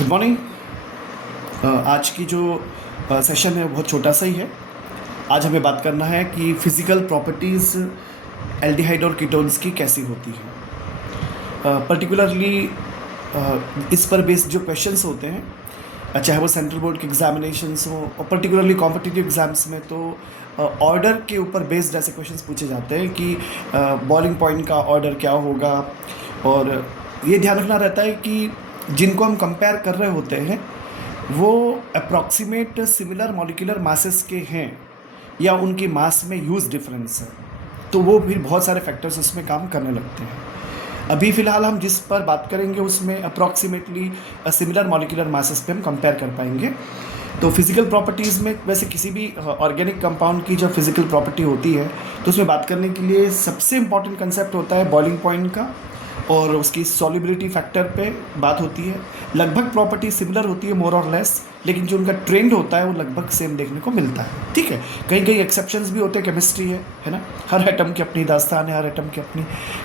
Good morning. आज की जो सेशन है बहुत छोटा सा ही है। आज हमें बात करना है कि फिज़िकल प्रॉपर्टीज़ एल्डिहाइड और कीटोन्स की कैसी होती हैं। पर्टिकुलरली इस पर बेस्ड जो क्वेश्चंस होते हैं, चाहे वो सेंट्रल बोर्ड के एग्जामिनेशंस हो और पर्टिकुलरली कॉम्पिटिटिव एग्जाम्स में, तो ऑर्डर के ऊपर बेस्ड ऐसे क्वेश्चंस पूछे जाते हैं कि बॉलिंग पॉइंट का ऑर्डर क्या होगा। और ये ध्यान रखना रहता है कि जिनको हम कंपेयर कर रहे होते हैं वो अप्रॉक्सीमेट सिमिलर मॉलिक्यूलर मासेस के हैं या उनकी मास में ह्यूज डिफरेंस है, तो वो फिर बहुत सारे फैक्टर्स उसमें काम करने लगते हैं। अभी फ़िलहाल हम जिस पर बात करेंगे उसमें अप्रॉक्सीमेटली सिमिलर मॉलिक्यूलर मासेस पे हम कंपेयर कर पाएंगे। तो फिज़िकल प्रॉपर्टीज़ में वैसे किसी भी ऑर्गेनिक कंपाउंड की जब फिज़िकल प्रॉपर्टी होती है तो उसमें बात करने के लिए सबसे इम्पॉर्टेंट कंसेप्ट होता है बॉइलिंग पॉइंट का, और उसकी सॉल्युबिलिटी फैक्टर पे बात होती है। लगभग प्रॉपर्टी सिमिलर होती है मोर और लेस, लेकिन जो उनका ट्रेंड होता है वो लगभग सेम देखने को मिलता है। ठीक है, कहीं कहीं एक्सेप्शंस भी होते हैं, केमिस्ट्री है ना, हर एटम की अपनी दास्तान है, हर एटम की अपनी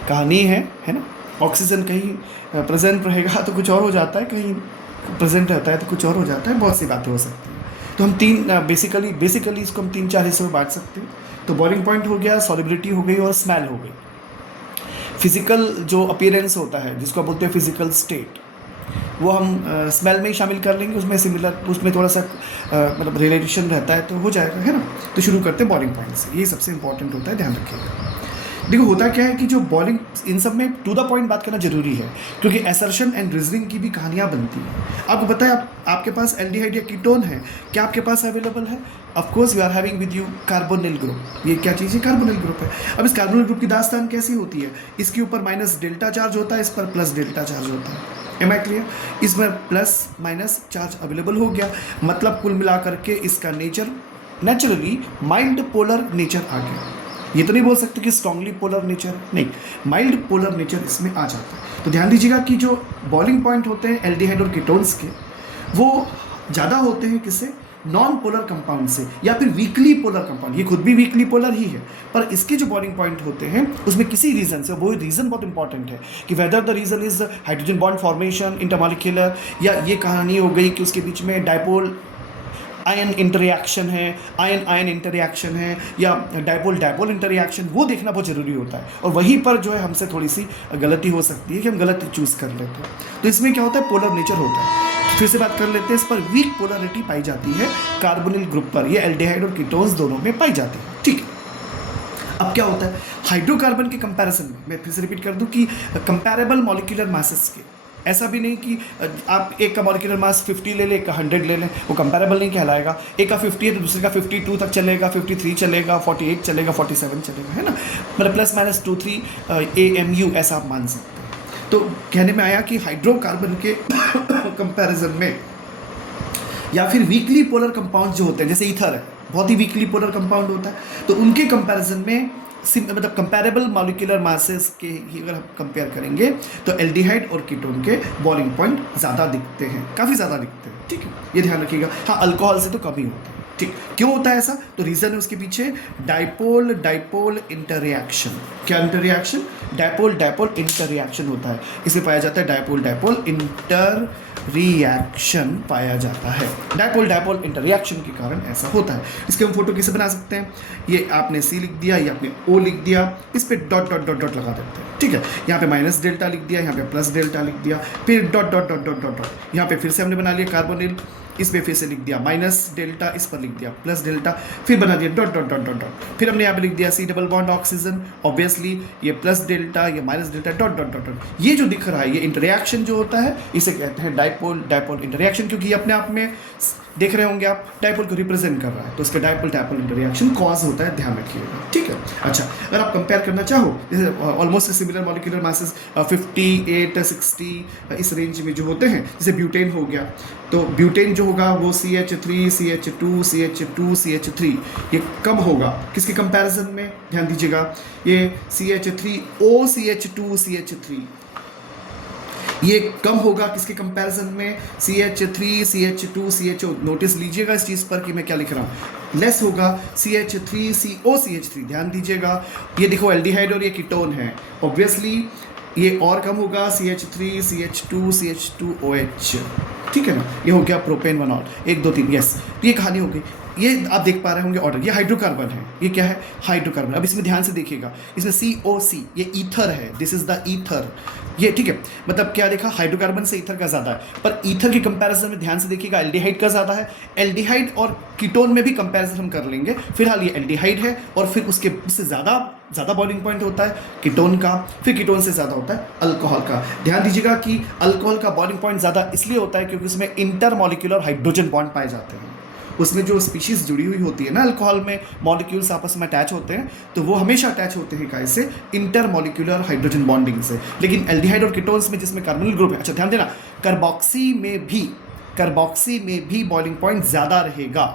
कहानी है ना। ऑक्सीजन कहीं प्रेजेंट रहेगा तो कुछ और हो जाता है, कहीं प्रेजेंट रहता है तो कुछ और हो जाता है, बहुत सी बातें हो सकती हैं। तो हम तीन बेसिकली इसको हम 3-4 हिस्सों में बांट सकते हैं। तो बॉइलिंग पॉइंट हो गया, सॉल्युबिलिटी हो गई और स्मेल हो गई। फिज़िकल जो अपीयरेंस होता है जिसको आप बोलते हैं फिज़िकल स्टेट, वो हम स्मेल में ही शामिल कर लेंगे। उसमें सिमिलर, उसमें थोड़ा सा मतलब रिलेशन रहता है तो हो जाएगा, है ना। तो शुरू करते हैं बॉइलिंग पॉइंट से, ये सबसे इंपॉर्टेंट होता है, ध्यान रखिएगा। देखो होता क्या है कि जो बॉलिंग, इन सब में टू द पॉइंट बात करना जरूरी है, क्योंकि असर्शन एंड रीजनिंग की भी कहानियाँ बनती हैं। आपको पता है आपके पास एल्डिहाइड या कीटोन है, क्या आपके पास अवेलेबल है? Of course we are having with you carbonyl group. ये क्या चीज़ है? कार्बोनिल ग्रुप है। अब इस कार्बोनिल ग्रुप की दास्तान कैसी होती है? इसके ऊपर माइनस डेल्टा चार्ज होता है, इस पर प्लस डेल्टा चार्ज होता है। Am I clear? इसमें प्लस माइनस चार्ज अवेलेबल हो गया, मतलब कुल मिलाकर के इसका nature naturally mild polar nature आ गया। ये तो नहीं बोल सकते कि स्ट्रांगली पोलर नेचर, नहीं, माइल्ड पोलर नेचर इसमें आ जाता है। तो ध्यान दीजिएगा कि जो बॉइलिंग पॉइंट होते हैं एल्डिहाइड और कीटोन्स के, वो ज़्यादा होते हैं किससे? नॉन पोलर कंपाउंड से, या फिर वीकली पोलर कंपाउंड। ये खुद भी वीकली पोलर ही है, पर इसके जो बॉइलिंग पॉइंट होते हैं उसमें किसी रीजन से, वो रीजन बहुत इंपॉर्टेंट है कि whether the reason is hydrogen bond formation intermolecular, या ये कहानी हो गई कि उसके बीच में डायपोल आयन इंटररिएक्शन है, आयन आयन इंटररिएक्शन है, या डायपोल डायपोल इंटररिएक्शन, वो देखना बहुत ज़रूरी होता है। और वहीं पर जो है हमसे थोड़ी सी गलती हो सकती है कि हम गलत चूज़ कर लेते हैं। तो इसमें क्या होता है? पोलर नेचर होता है। फिर से बात कर लेते हैं, इस पर वीक पोलरिटी पाई जाती है कार्बोनिल ग्रुप पर। ये एल्डिहाइड और कीटोन्स दोनों में पाई जाती है। ठीक है, अब क्या होता है हाइड्रोकार्बन के कंपैरिजन में? मैं फिर से रिपीट कर दूं कि कंपैरेबल मॉलिक्यूलर मासेस के, ऐसा भी नहीं कि आप एक का मॉलिक्यूलर मास 50 ले लें, एक का 100 ले लें, वो कंपैरेबल नहीं कहलाएगा। एक का 50 है तो दूसरे का 52 तक चलेगा, 53 चलेगा, 48 चलेगा, 47 चलेगा, है ना। मतलब प्लस माइनस 2-3 AMU ऐसा आप मान सकते हैं। तो कहने में आया कि हाइड्रोकार्बन के कंपैरिजन में, या फिर वीकली पोलर कंपाउंड जो होते हैं, जैसे ईथर है, बहुत ही वीकली पोलर कंपाउंड होता है, तो उनके कंपैरिजन में मतलब कंपैरेबल मॉलिक्यूलर मासेस के ही अगर हम कंपेयर करेंगे तो एल्डिहाइड और कीटोन के बॉइलिंग पॉइंट ज़्यादा दिखते हैं, काफ़ी ज़्यादा दिखते हैं। ठीक है, ये ध्यान रखिएगा। हाँ, अल्कोहल से तो कम ही होता है। ठीक, क्यों होता है ऐसा? तो रीज़न है उसके पीछे डायपोल डायपोल इंटररिएक्शन। क्या इंटररिएक्शन? डायपोल डायपोल इंटररिएक्शन होता है। इसे पाया जाता है डायपोल डायपोल इंटर रिएक्शन पाया जाता है। डायपोल डायपोल इंटररिएक्शन के कारण ऐसा होता है। इसके हम फोटो कैसे बना सकते हैं? ये आपने C लिख दिया, ये आपने O लिख दिया, इस पे डॉट डॉट डॉट डॉट लगा देते हैं। ठीक है, यहाँ पे माइनस डेल्टा लिख दिया, यहाँ पे प्लस डेल्टा लिख दिया, फिर dot dot dot dot dot dot, यहाँ पे फिर से हमने बना लिया कार्बोनिल, इस पे फिर से लिख दिया माइनस डेल्टा, इस पर लिख दिया प्लस डेल्टा, फिर बना दिया dot dot dot dot dot, फिर हमने यहाँ पे लिख दिया C double bond oxygen, obviously ये प्लस डेल्टा, ये minus delta, dot dot dot dot. ये जो दिख रहा है ये इंटररिएक्शन जो होता है इसे कहते हैं डायपोल डायपोल इंटररिएक्शन, क्योंकि ये अपने आप में देख रहे होंगे आप डायपोल को रिप्रेजेंट कर रहा है, तो इसका डायपोल डायपोल इंटररिएक्शन कॉज होता है, ध्यान रखिएगा। ठीक है, अच्छा, अगर आप कंपेयर करना चाहो, जैसे ऑलमोस्ट सिमिलर मॉलिक्यूलर मासेस 58 60 इस रेंज में जो होते हैं, जैसे ब्यूटेन हो गया, तो ब्यूटेन जो होगा वो CH3 CH2 CH2 CH3, ये कम होगा किसके कंपैरिजन में? ध्यान दीजिएगा, ये CH3O CH2 CH3, ये कम होगा किसके कंपैरिजन में? CH3 CH2 CHO। नोटिस लीजिएगा इस चीज़ पर कि मैं क्या लिख रहा हूँ, लेस होगा CH3 CO CH3। ध्यान दीजिएगा, ये देखो एल्डिहाइड और ये कीटोन है, ऑब्वियसली ये और कम होगा CH3 CH2 CH2OH। ठीक है ना। ये हो गया प्रोपेन वन ऑल, 1 2 3, यस। तो ये कहानी हो गई। ये आप देख पा रहे होंगे ऑर्डर, ये हाइड्रोकार्बन है। ये क्या है? हाइड्रोकार्बन। अब इसमें ध्यान से देखिएगा, इसमें COC, ये ईथर है, दिस इज द ईथर। ये ठीक है, मतलब क्या देखा, हाइड्रोकार्बन से ईथर का ज़्यादा है, पर ईथर की कंपैरिजन में ध्यान से देखिएगा एल्डिहाइड का ज़्यादा है। एल्डिहाइड और कीटोन में भी कंपैरिजन हम कर लेंगे। फिलहाल ये एल्डिहाइड है, और फिर उससे ज़्यादा बॉइलिंग पॉइंट होता है कीटोन का, फिर कीटोन से ज़्यादा होता है अल्कोहल का। ध्यान दीजिएगा कि अल्कोहल का बॉइलिंग पॉइंट ज़्यादा इसलिए होता है क्योंकि उसमें इंटरमॉलिक्यूलर हाइड्रोजन बॉन्ड पाए जाते हैं। उसमें जो स्पीशीज़ जुड़ी हुई होती है ना अल्कोहल में, मॉलिक्यूल्स आपस में अटैच होते हैं, तो वो हमेशा अटैच होते हैं काय से? इंटरमॉलिक्यूलर हाइड्रोजन बॉन्डिंग से। लेकिन एल्डिहाइड और कीटोन्स में जिसमें कार्बोनिल ग्रुप है, अच्छा ध्यान देना, कार्बोक्सी में भी बॉइलिंग पॉइंट ज़्यादा रहेगा।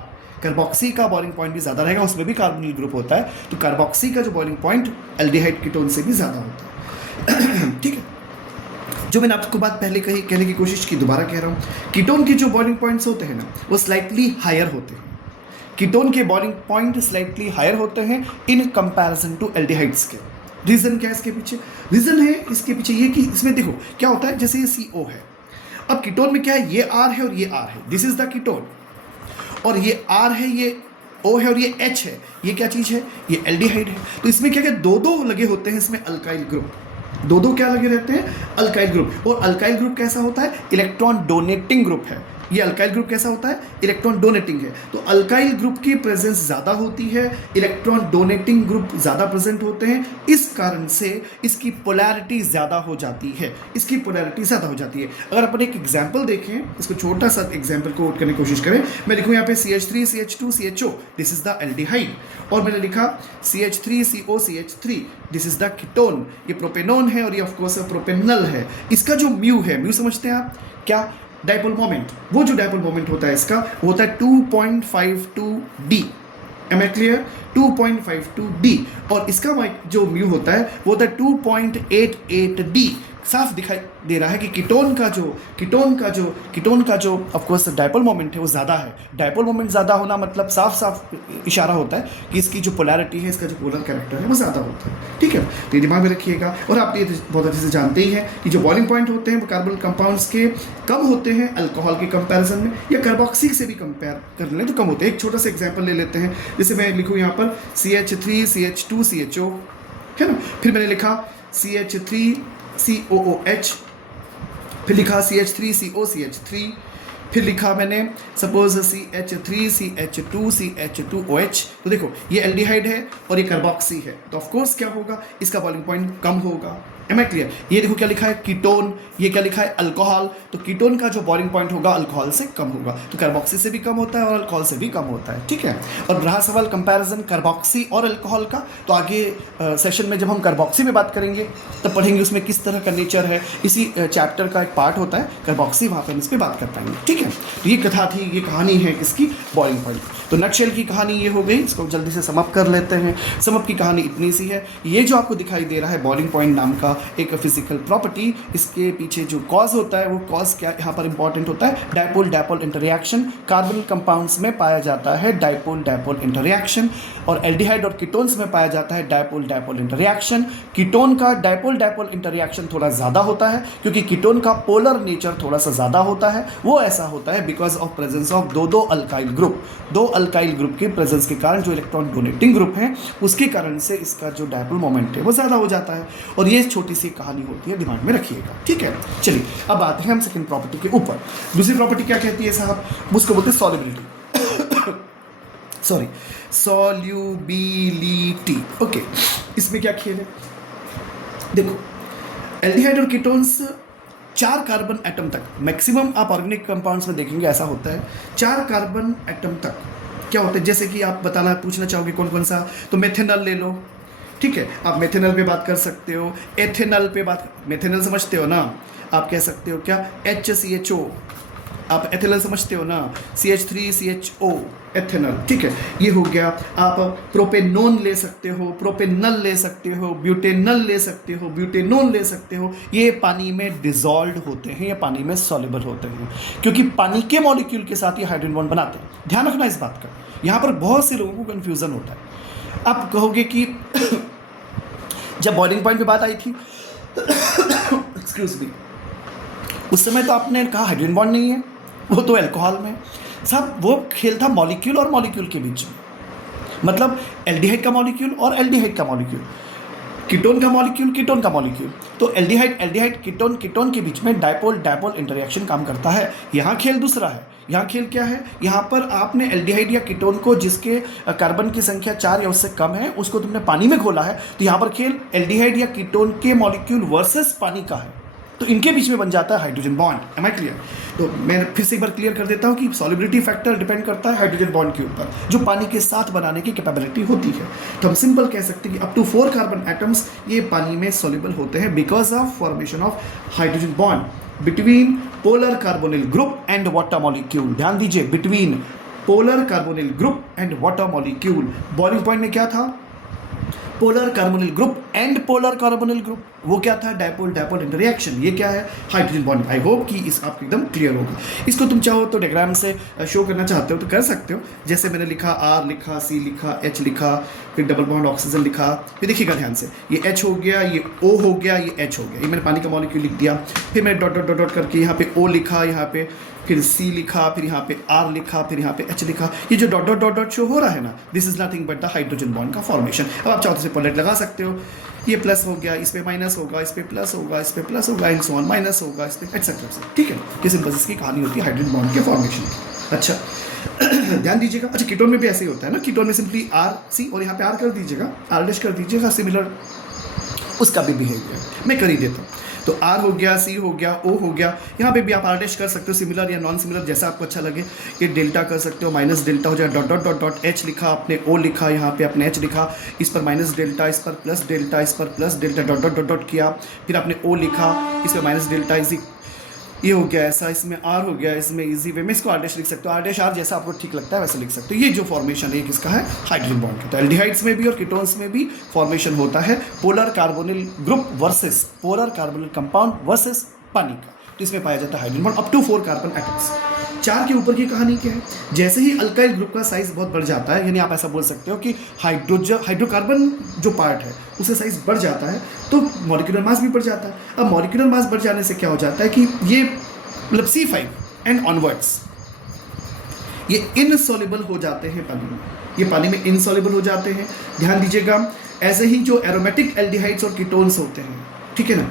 कार्बोक्सी का बॉइलिंग पॉइंट भी ज़्यादा रहेगा, उसमें भी कार्बोनिल ग्रुप होता है, तो कार्बोक्सी का जो बॉइलिंग पॉइंट एल्डिहाइड कीटोन से भी ज़्यादा होता है। ठीक है, जो मैंने आपको बात पहले कहने की कोशिश की, दोबारा कह रहा हूँ, कीटोन के जो बॉइलिंग पॉइंट्स होते हैं ना, वो स्लाइटली हायर होते हैं। कीटोन के बॉइलिंग पॉइंट स्लाइटली हायर होते हैं इन कंपैरिजन टू एल्डिहाइड्स के। रीज़न क्या है इसके पीछे? रीज़न है इसके पीछे ये कि इसमें देखो क्या होता है, जैसे ये CO है, अब कीटोन में क्या है, ये R है और ये R है, दिस इज द कीटोन, और ये R है, ये O है और ये H है, ये क्या चीज़ है? ये एल्डिहाइड है। तो इसमें क्या दो लगे होते हैं इसमें अल्काइल ग्रुप, दो क्या लगे रहते हैं? Alkyl group. और अल्काइल ग्रुप कैसा होता है? इलेक्ट्रॉन डोनेटिंग ग्रुप है। ये अल्काइल ग्रुप कैसा होता है? इलेक्ट्रॉन डोनेटिंग है। तो अल्काइल ग्रुप की प्रेजेंस ज़्यादा होती है, इलेक्ट्रॉन डोनेटिंग ग्रुप ज़्यादा प्रेजेंट होते हैं, इस कारण से इसकी पोलैरिटी ज़्यादा हो जाती है। अगर अपन एक एग्जाम्पल देखें, इसको छोटा सा एग्जाम्पल को करने की कोशिश करें, मैं लिखूँ यहाँ पे CH3 CH2 CHO, this is the aldehyde, और मैंने लिखा CH3 CO CH3, this is the ketone. ये प्रोपेनोन है और ये ऑफकोर्स प्रोपेनल है। इसका जो म्यू है, म्यू समझते हैं आप क्या? Dipole moment. वो जो डाइपोल मोमेंट होता है इसका, वो होता है 2.52D। Am I clear? 2.52D। और इसका जो म्यू होता है वो होता है 2.88D। साफ दिखाई दे रहा है कि कीटोन का जो ऑफ कोर्स डाइपोल मोमेंट है वो ज़्यादा है। डाइपोल मोमेंट ज़्यादा होना मतलब साफ इशारा होता है कि इसकी जो पोलैरिटी है, इसका जो पोलर कैरेक्टर है वो ज़्यादा होता है। ठीक है, तो ये दिमाग में रखिएगा। और आप ये बहुत अच्छे से जानते ही हैं कि जो बॉइलिंग पॉइंट होते हैं वो कार्बन कंपाउंड्स के कम होते हैं अल्कोहल के कंपैरिजन में, या कार्बोक्सी से भी कंपेयर कर लें तो कम होते हैं। एक छोटा सा एग्जाम्पल ले लेते हैं, जैसे मैं लिखूँ यहाँ पर CH3 CH2 CHO, है ना, फिर मैंने लिखा CH3 COOH, फिर लिखा CH3 CO CH3, फिर लिखा मैंने सपोज CH3 CH2 CH2OH। तो देखो ये एल्डिहाइड है और ये कार्बोक्सी है, तो ऑफ कोर्स क्या होगा, इसका बॉइलिंग पॉइंट कम होगा। Am I clear? ये देखो क्या लिखा है, कीटोन, ये क्या लिखा है, अल्कोहल। तो कीटोन का जो बॉइलिंग पॉइंट होगा अल्कोहल से कम होगा, तो कार्बोक्सी से भी कम होता है और अल्कोहल से भी कम होता है। ठीक है, और रहा सवाल कंपैरिजन कार्बोक्सी और अल्कोहल का, तो आगे सेशन में जब हम कार्बोक्सी में बात करेंगे तब पढ़ेंगे उसमें किस तरह का नेचर है। इसी चैप्टर का एक पार्ट होता है कार्बोक्सी, वहाँ पर हम इस पर बात कर पाएंगे। ठीक है, तो ये कथा थी, ये कहानी है किसकी? Boiling point. तो नटशेल की कहानी ये हो गई, इसको जल्दी से समअप कर लेते हैं। समअप की कहानी इतनी सी है, ये जो आपको दिखाई दे रहा है बॉइलिंग पॉइंट नाम का एक फिजिकल प्रॉपर्टी, इसके पीछे जो कॉज होता है वो कॉज क्या यहाँ पर इंपॉर्टेंट होता है? डाइपोल इंटररिएक्शन। कार्बन कंपाउंड्स में पाया जाता है डाइपोल इंटररिएक्शन, और एल्डिहाइड और कीटोन्स में पाया जाता है डाइपोल इंटररिएक्शन। कीटोन का डाइपोल इंटररिएक्शन थोड़ा ज़्यादा होता है क्योंकि कीटोन का पोलर नेचर थोड़ा सा ज़्यादा होता है। वो ऐसा होता है बिकॉज ऑफ प्रेजेंस ऑफ दो अल्काइल ग्रुप के प्रेजेंस के कारण, जो इलेक्ट्रॉन डोनेटिंग ग्रुप है उसके कारण से इसका जो डाइपोल मोमेंट है वो ज़्यादा हो जाता है। और ये छोटी सी कहानी होती है, दिमाग में रखिएगा। ठीक है, चलिए अब आते हैं हम सेकंड प्रॉपर्टी के ऊपर। दूसरी प्रॉपर्टी क्या कहती है साहब? उसको बोलते हैं सॉल्युबिलिटी। सॉल्युबिलिटी। ओके, इसमें क्या खेल है? देखो एल्डिहाइड और कीटोन्स 4 कार्बन एटम तक, मैक्सिमम आप ऑर्गेनिक कंपाउंड्स में देखेंगे ऐसा होता है, 4 कार्बन एटम तक क्या होता है। जैसे कि आप पूछना चाहोगे कौन कौन सा, तो मेथेनॉल ले लो। ठीक है, आप मेथेनॉल पे बात कर सकते हो, एथेनॉल पे मेथेनॉल समझते हो ना, आप कह सकते हो क्या? HCHO। आप एथेनॉल समझते हो ना, CH3CHO, एथेनॉल। ठीक है, ये हो गया। आप प्रोपेनोन ले सकते हो, प्रोपेनल ले सकते हो, ब्यूटेनल ले सकते हो, ब्यूटेनोन ले सकते हो। ये पानी में डिजॉल्व होते हैं या पानी में सॉल्युबल होते हैं, क्योंकि पानी के मॉलिक्यूल के साथ ये हाइड्रोजन बॉन्ड बनाते हैं। ध्यान रखना इस बात का, यहाँ पर बहुत से लोगों को कन्फ्यूज़न होता है। आप कहोगे कि जब बॉइलिंग पॉइंट पे बात आई थी एक्सक्यूज मी, उस समय तो आपने कहा हाइड्रोजन बॉन्ड नहीं है, वो तो अल्कोहल में। साहब वो खेल था मॉलिक्यूल और मॉलिक्यूल के बीच में, मतलब एल्डिहाइड का मॉलिक्यूल और एल्डिहाइड का मॉलिक्यूल, कीटोन का मॉलिक्यूल, कीटोन का मॉलिक्यूल। तो एल्डिहाइड कीटोन के बीच में डायपोल डायपोल इंटरेक्शन काम करता है। यहाँ खेल दूसरा है। यहाँ खेल क्या है, यहाँ पर आपने एल्डिहाइड या कीटोन को जिसके कार्बन की संख्या 4 या उससे कम है उसको तुमने पानी में घोला है, तो यहाँ पर खेल एल्डिहाइड या कीटोन के मॉलिक्यूल वर्सेस पानी का है, तो इनके बीच में बन जाता है hydrogen bond. Am I clear? तो मैं फिर से एक बार क्लियर कर देता हूँ कि सॉल्युबिलिटी फैक्टर डिपेंड करता है हाइड्रोजन बॉन्ड के ऊपर, जो पानी के साथ बनाने की कैपेबिलिटी होती है। तो हम सिंपल कह सकते हैं कि अप टू 4 कार्बन एटम्स ये पानी में सॉल्युबल होते हैं because of formation of hydrogen bond between polar carbonyl group and water molecule. ध्यान दीजिए, between polar carbonyl group and water molecule. Boiling point में क्या था, polar carbonyl group and polar carbonyl group, वो क्या था, डायपोल डायपोल इंटररिएक्शन। ये क्या है, हाइड्रोजन बॉन्ड। आई होप कि इस आपको एकदम क्लियर होगा। इसको तुम चाहो तो डायग्राम से शो करना चाहते हो तो कर सकते हो, जैसे मैंने लिखा R लिखा, C लिखा, H लिखा, फिर डबल बॉन्ड ऑक्सीजन लिखा। फिर देखिएगा ध्यान से, ये H हो गया, ये O हो गया, ये H हो गया, ये मैंने पानी का मॉलिक्यूल लिख दिया। फिर मैंने डॉट डॉट डॉट डॉट करके यहाँ पे O लिखा, यहाँ पे फिर C लिखा, फिर यहाँ पे R लिखा, फिर यहाँ पे H लिखा। ये जो dot dot dot dot show हो रहा है ना, this is nothing but the hydrogen bond का फॉर्मेशन। अब आप चाहो तो पॉलेट लगा सकते हो, ये प्लस हो गया, इस पे माइनस होगा, इस पे प्लस होगा, इस पे प्लस होगा, एंड सो ऑन, माइनस होगा, इस पे एटसेट्रा। ठीक है, ये सिंपल इसकी कहानी होती है हाइड्रोजन बॉन्ड के फॉर्मेशन की। अच्छा ध्यान दीजिएगा। अच्छा कीटोन में भी ऐसे ही होता है ना, कीटोन में सिंपली R C और यहाँ पे R कर दीजिएगा, R डैश कर दीजिएगा, सिमिलर उसका भी बिहेवियर मैं कर ही देता हूँ। तो R हो गया, C हो गया, O हो गया, यहाँ पे भी आप R डैश कर सकते हो, सिमिलर या नॉन सिमिलर जैसा आपको अच्छा लगे। ये डेल्टा कर सकते हो, माइनस डेल्टा हो जाए, dot dot dot dot H लिखा आपने, O लिखा, यहाँ पे आपने H लिखा, इस पर माइनस डेल्टा, इस पर प्लस डेल्टा, इस पर plus delta, dot dot dot dot किया, फिर आपने O लिखा, इस पर माइनस डेल्टा, इसी ये हो गया ऐसा, इसमें R हो गया, इसमें इजी वे में इसको R डैश लिख सकते हो, R डैश R जैसा आपको ठीक लगता है वैसे लिख सकते हो। ये जो फॉर्मेशन है किसका है, हाइड्रोजन बॉन्ड का। तो एल्डिहाइड्स में भी और कीटोन्स में भी फॉर्मेशन होता है polar carbonyl group versus polar carbonyl compound versus पानी का। तो इसमें पाया जाता है hydrogen bond up to 4 carbon atoms. 4 के ऊपर की कहानी क्या है, जैसे ही अल्काइल ग्रुप का साइज बहुत बढ़ जाता है, यानी आप ऐसा बोल सकते हो कि हाइड्रोकार्बन जो पार्ट है उसका साइज बढ़ जाता है तो मॉलिक्यूलर मास भी बढ़ जाता है। अब मॉलिक्यूलर मास बढ़ जाने से क्या हो जाता है कि ये मतलब C5 एंड ऑनवर्ड्स ये इनसॉल्युबल हो जाते हैं पानी में, ये पानी में इनसॉल्युबल हो जाते हैं। ध्यान दीजिएगा, ऐसे ही जो एरोमेटिक एल्डिहाइड्स और कीटोन्स होते हैं, ठीक है ना,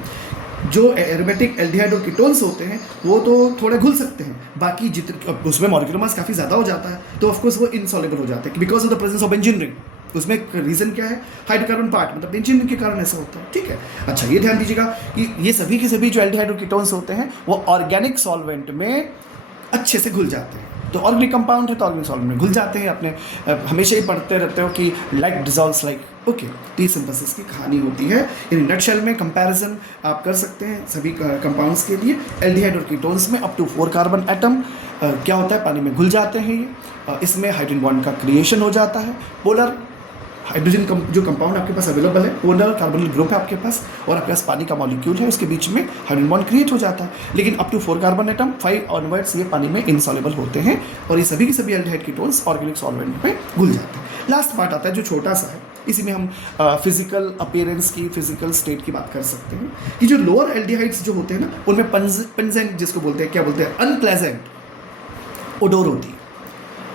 जो एरोमेटिक एल्डिहाइड और कीटोन्स होते हैं वो तो थोड़े घुल सकते हैं, बाकी जितने उसमें मॉलिक्यूलर मास काफ़ी ज़्यादा हो जाता है तो ऑफकोर्स वो इनसॉल्युबल हो जाते हैं because of the presence of benzene ring. उसमें रीज़न क्या है, हाइड्रोकार्बन पार्ट मतलब बेंजीन रिंग के कारण ऐसा होता है। ठीक है, अच्छा ये ध्यान दीजिएगा कि ये सभी के सभी जो एल्डिहाइड और कीटोन्स होते हैं वो ऑर्गेनिक सॉल्वेंट में अच्छे से घुल जाते हैं। तो ऑर्गेनिक कंपाउंड है तो ऑर्गेनिक सॉल्वेंट में घुल जाते हैं। अपने हमेशा ही पढ़ते रहते हो कि लाइक डिजॉल्व्स लाइक, ओके। तो ये सिंथेसिस की कहानी होती है। इन नटशेल में कंपैरिजन आप कर सकते हैं सभी कंपाउंड्स के लिए। एल्डिहाइड और कीटोन्स में अप टू 4 कार्बन एटम क्या होता है, पानी में घुल जाते हैं ये। इसमें हाइड्रोजन बॉन्ड का क्रिएशन हो जाता है। पोलर हाइड्रोजन जो कंपाउंड आपके पास अवेलेबल है, पोलर कार्बोनिल ग्रुप है आपके पास और आपके पास पानी का मॉलिक्यूल है, उसके बीच में हाइड्रोजन बॉन्ड क्रिएट हो जाता है। लेकिन up to 4 carbon atom 5 onwards ये पानी में इनसॉल्युबल होते हैं और ये सभी के सभी एल्डिहाइड कीटोन्स ऑर्गेनिक सॉल्वेंट में घुल जाते हैं। लास्ट पार्ट आता है जो छोटा सा है, इसी में हम फिजिकल अपीयरेंस की, फिजिकल स्टेट की बात कर सकते हैं कि जो लोअर एल्डिहाइड्स जो होते हैं ना उनमें पंजेंट जिसको बोलते हैं, क्या बोलते हैं, अनप्लेजेंट ओडोर होती है।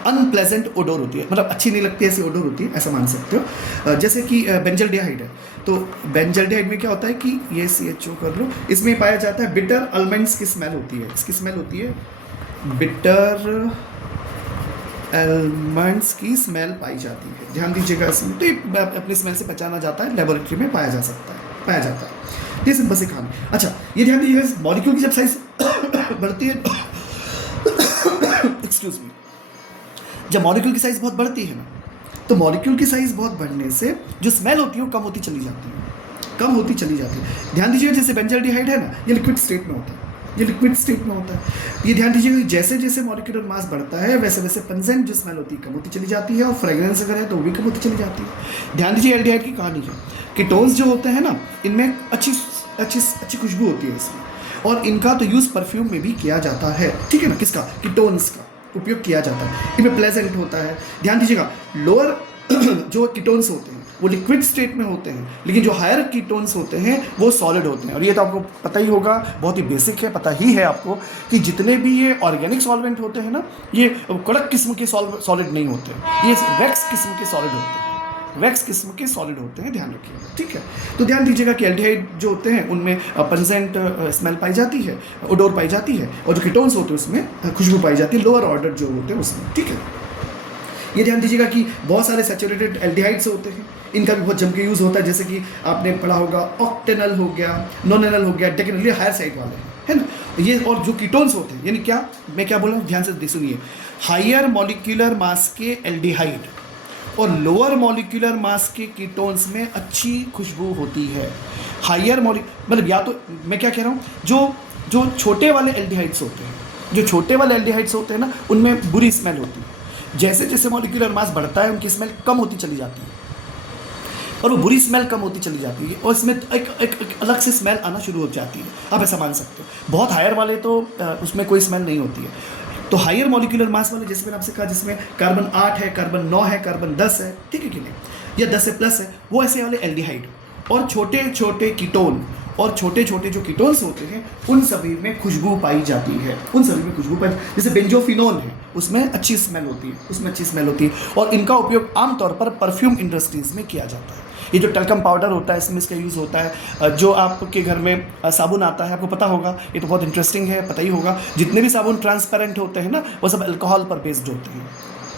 अनप्लेजेंट ओडोर होती है, मतलब अच्छी नहीं लगती ऐसी ओडोर होती है, ऐसा मान सकते हो। जैसे कि बेंजल्डिहाइड है, तो बेंजल्डिहाइड में क्या होता है कि ये CHO कर लो, इसमें पाया जाता है बिटर आलमंड्स की स्मेल होती है। इसकी स्मेल होती है बिटर आलमंड्स की स्मेल पाई जाती है। ध्यान दीजिएगा, इसमें तो अपनी स्मेल से पहचाना जाता है, लेबोरेटरी में पाया जाता है। ये सिंपल सी कहानी। अच्छा ये ध्यान दीजिएगा, मॉलिक्यूल की जब साइज बढ़ती है एक्सक्यूज मी, जब मॉलिक्यूल की साइज़ बहुत बढ़ती है ना, तो मॉलिक्यूल की साइज़ बहुत बढ़ने से जो स्मेल होती है वो कम होती चली जाती है। ध्यान दीजिएगा, जैसे बेंजल्डिहाइड है ना, ये लिक्विड स्टेट में होता है, ये ध्यान दीजिएगा, जैसे जैसे मॉलिक्यूलर मास बढ़ता है वैसे वैसे पंजेंट जो स्मेल होती है कम होती चली जाती है और फ्रेग्रेंस अगर है तो वो भी कम होती चली जाती है। ध्यान दीजिए एल्डिहाइड की कहानी है। कीटोन्स जो होते हैं ना, इनमें अच्छी खुशबू होती है इसमें, और इनका तो यूज़ परफ्यूम में भी किया जाता है। ठीक है ना, किसका, कीटोन्स का उपयोग किया जाता है, इनमें प्लेजेंट होता है। ध्यान दीजिएगा, लोअर जो कीटोन्स होते हैं वो लिक्विड स्टेट में होते हैं, लेकिन जो हायर कीटोन्स होते हैं वो सॉलिड होते हैं। और ये तो आपको पता ही होगा, बहुत ही बेसिक है, पता ही है आपको कि जितने भी ये ऑर्गेनिक सॉल्वेंट होते हैं ना, ये कड़क किस्म के सॉलिड नहीं होते, ये वैक्स किस्म के सॉलिड होते हैं, वैक्स किस्म के सॉलिड होते हैं, ध्यान रखिएगा, ठीक है। तो ध्यान दीजिएगा कि एल्डिहाइड जो होते हैं उनमें पंजेंट स्मेल पाई जाती है, ओडोर पाई जाती है, और जो कीटोन्स होते हैं उसमें खुशबू पाई जाती है, लोअर ऑर्डर जो होते हैं उसमें, ठीक है। ये ध्यान दीजिएगा कि बहुत सारे सैचुरेटेड एल्डिहाइड्स होते हैं, इनका भी बहुत जम के यूज़ होता है, जैसे कि आपने पढ़ा होगा ऑक्टेनल हो गया, नॉनेनल हो गया, डेकेनल, ये हायर साइड वाले है ना ये। और जो कीटोन्स होते हैं, यानी क्या मैं क्या बोल रहा हूँ, ध्यान से सुनिए, हायर मॉलिक्यूलर मास के एल्डिहाइड और लोअर मॉलिक्यूलर मास के कीटोन्स में अच्छी खुशबू होती है। हायर मतलब या तो मैं क्या कह रहा हूँ, जो छोटे वाले एल्डिहाइड्स होते हैं, जो छोटे वाले एल्डिहाइड्स होते हैं ना, उनमें बुरी स्मेल होती है। जैसे जैसे मॉलिक्यूलर मास बढ़ता है उनकी स्मेल कम होती चली जाती है, और वो बुरी स्मेल कम होती चली जाती है, और इसमें एक अलग से स्मेल आना शुरू हो जाती है। आप ऐसा मान सकते हो। बहुत हायर वाले तो उसमें कोई स्मेल नहीं होती है। तो हायर मॉलिक्यूलर मास वाले, जैसे मैंने आपसे कहा, जिसमें कार्बन 8 है, कार्बन 9 है, कार्बन 10 है, ठीक है कि नहीं, या 10 से प्लस है, वो ऐसे वाले एल्डिहाइड। और छोटे छोटे कीटोन और छोटे छोटे जो कीटोन्स होते हैं उन सभी में खुशबू पाई जाती है, उन सभी में खुशबू पाई। जैसे बेंजोफिनोल है, उसमें अच्छी स्मेल होती है, उसमें अच्छी स्मेल होती है, और इनका उपयोग आमतौर पर परफ्यूम इंडस्ट्रीज में किया जाता है। ये जो टल्कम पाउडर होता है, इसमें इसका यूज़ होता है। जो आपके घर में साबुन आता है, आपको पता होगा, ये तो बहुत इंटरेस्टिंग है, पता ही होगा, जितने भी साबुन ट्रांसपेरेंट होते हैं ना, वो सब अल्कोहल पर बेस्ड होते हैं।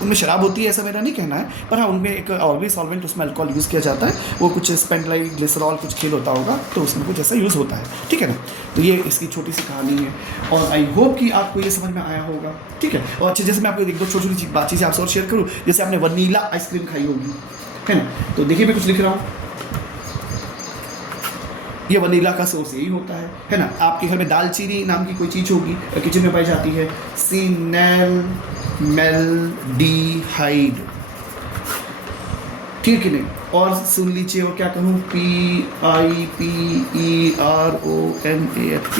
उनमें शराब होती है ऐसा मेरा नहीं कहना है, पर हाँ उनमें एक और भी सॉल्वेंट, उसमें अल्कोहल यूज़ किया जाता है, वो कुछ स्पेंडलाइट ग्लिसरॉल कुछ खेल होता होगा, तो उसमें कुछ ऐसा यूज़ होता है, ठीक है ना। तो ये इसकी छोटी सी कहानी है, और आई होप कि आपको ये समझ में आया होगा, ठीक है। और अच्छा, जैसे मैं आपको एक दो छोटी छोटी बात चीज़ें आपसे और शेयर करूँ, जैसे आपने वनीला आइसक्रीम खाई होगी, है ना, तो देखिए मैं कुछ लिख रहा हूँ, ये वनीला का सोर्स यही होता है ना। आपके घर में दालचीनी नाम की कोई चीज़ होगी, किचन में पाई जाती है, सिनेल्डिहाइड, ठीक है कि नहीं। और सुन लीजिए, और क्या कहूँ, PIPERONA,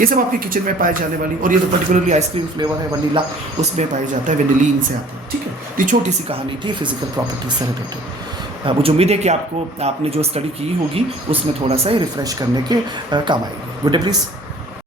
ये सब आपके किचन में पाए जाने वाली, और ये तो पर्टिकुलरली आइसक्रीम फ्लेवर है वनीला, उसमें पाया जाता है, वेनिलीन से आता है, ठीक है। तो छोटी सी कहानी थी फिजिकल प्रॉपर्टीज से रिलेटेड। मुझे उम्मीद है कि आपने जो स्टडी की होगी उसमें थोड़ा सा रिफ्रेश करने के काम आएगी। Good day please.